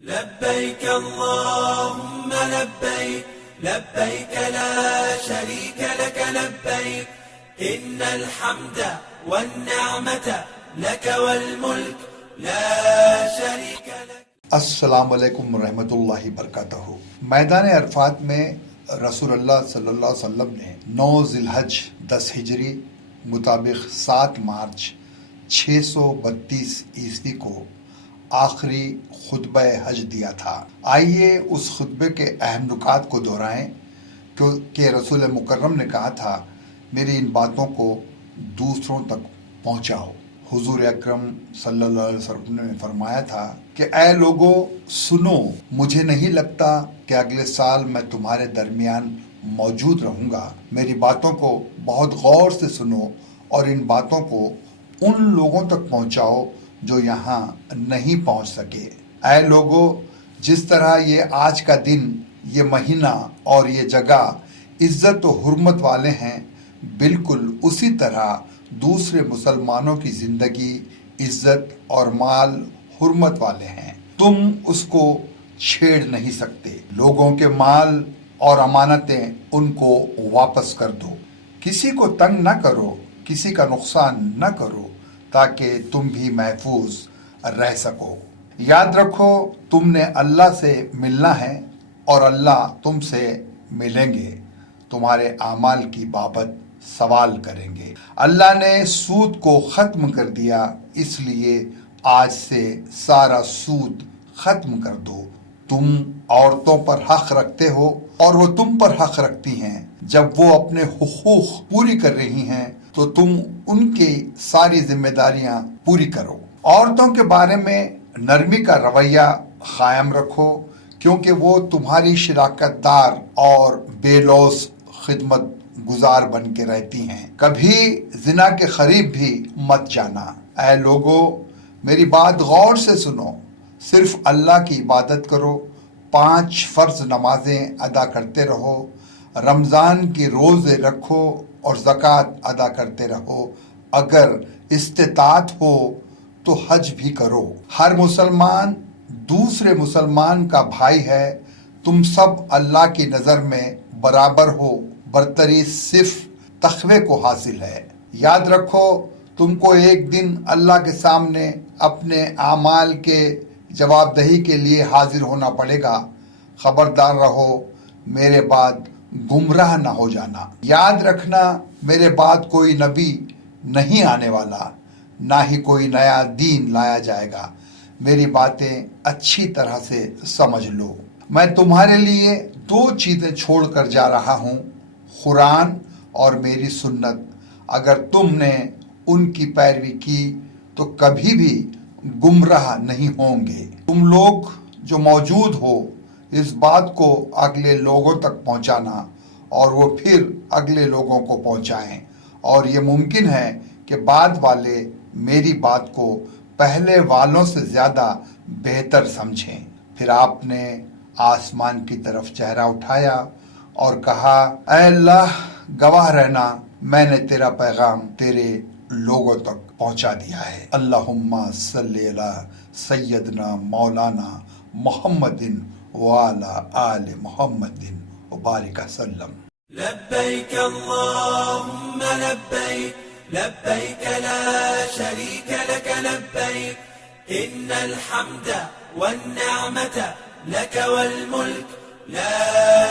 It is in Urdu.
لبيك اللهم لبيك لبيك لا شريك لك لبيك إن الحمد والنعمة لك والملك لا شريك لك. السلام علیکم ورحمۃ اللہ وبرکاتہ. میدان عرفات میں رسول اللہ صلی اللہ علیہ وسلم نے 9 ذی الحج 10 ہجری مطابق 7 مارچ 632 عیسوی کو آخری خطبہ حج دیا تھا. آئیے اس خطبے کے اہم نکات کو دہرائیں کہ رسول مکرم نے کہا تھا میری ان باتوں کو دوسروں تک پہنچاؤ. حضور اکرم صلی اللہ علیہ وسلم نے فرمایا تھا کہ اے لوگو سنو، مجھے نہیں لگتا کہ اگلے سال میں تمہارے درمیان موجود رہوں گا. میری باتوں کو بہت غور سے سنو اور ان باتوں کو ان لوگوں تک پہنچاؤ جو یہاں نہیں پہنچ سکے. اے لوگو، جس طرح یہ آج کا دن، یہ مہینہ اور یہ جگہ عزت و حرمت والے ہیں، بالکل اسی طرح دوسرے مسلمانوں کی زندگی عزت اور مال حرمت والے ہیں. تم اس کو چھیڑ نہیں سکتے. لوگوں کے مال اور امانتیں ان کو واپس کر دو. کسی کو تنگ نہ کرو، کسی کا نقصان نہ کرو تاکہ تم بھی محفوظ رہ سکو. یاد رکھو تم نے اللہ سے ملنا ہے اور اللہ تم سے ملیں گے، تمہارے اعمال کی بابت سوال کریں گے. اللہ نے سود کو ختم کر دیا، اس لیے آج سے سارا سود ختم کر دو. تم عورتوں پر حق رکھتے ہو اور وہ تم پر حق رکھتی ہیں. جب وہ اپنے حقوق پوری کر رہی ہیں تو تم ان کی ساری ذمہ داریاں پوری کرو. عورتوں کے بارے میں نرمی کا رویہ قائم رکھو کیونکہ وہ تمہاری شراکت دار اور بے لوث خدمت گزار بن کے رہتی ہیں. کبھی زنا کے قریب بھی مت جانا. اے لوگو میری بات غور سے سنو، صرف اللہ کی عبادت کرو، 5 فرض نمازیں ادا کرتے رہو، رمضان کے روزے رکھو اور زکوٰۃ ادا کرتے رہو. اگر استطاعت ہو تو حج بھی کرو. ہر مسلمان دوسرے مسلمان کا بھائی ہے. تم سب اللہ کی نظر میں برابر ہو. برتری صرف تقوی کو حاصل ہے. یاد رکھو تم کو ایک دن اللہ کے سامنے اپنے اعمال کے جواب دہی کے لیے حاضر ہونا پڑے گا. خبردار رہو میرے بعد گمراہ نہ ہو جانا. یاد رکھنا میرے بعد کوئی نبی نہیں آنے والا، نہ ہی کوئی نیا دین لایا جائے گا. میری باتیں اچھی طرح سے سمجھ لو. میں تمہارے لیے 2 چیزیں چھوڑ کر جا رہا ہوں، قرآن اور میری سنت. اگر تم نے ان کی پیروی کی تو کبھی بھی گمراہ نہیں ہوں گے. تم لوگ جو موجود ہو اس بات کو اگلے لوگوں تک پہنچانا اور وہ پھر اگلے لوگوں کو پہنچائیں. اور یہ ممکن ہے کہ بعد والے میری بات کو پہلے والوں سے زیادہ بہتر سمجھیں. پھر آپ نے آسمان کی طرف چہرہ اٹھایا اور کہا اے اللہ گواہ رہنا میں نے تیرا پیغام تیرے لوگوں تک پہنچا دیا ہے. اللہم صلی علی سیدنا مولانا محمد وعلی آل محمد وبارک وسلم. لبيك اللهم لبيك لبيك لا شريك لك لبيك إن الحمد والنعمة لك والملك لا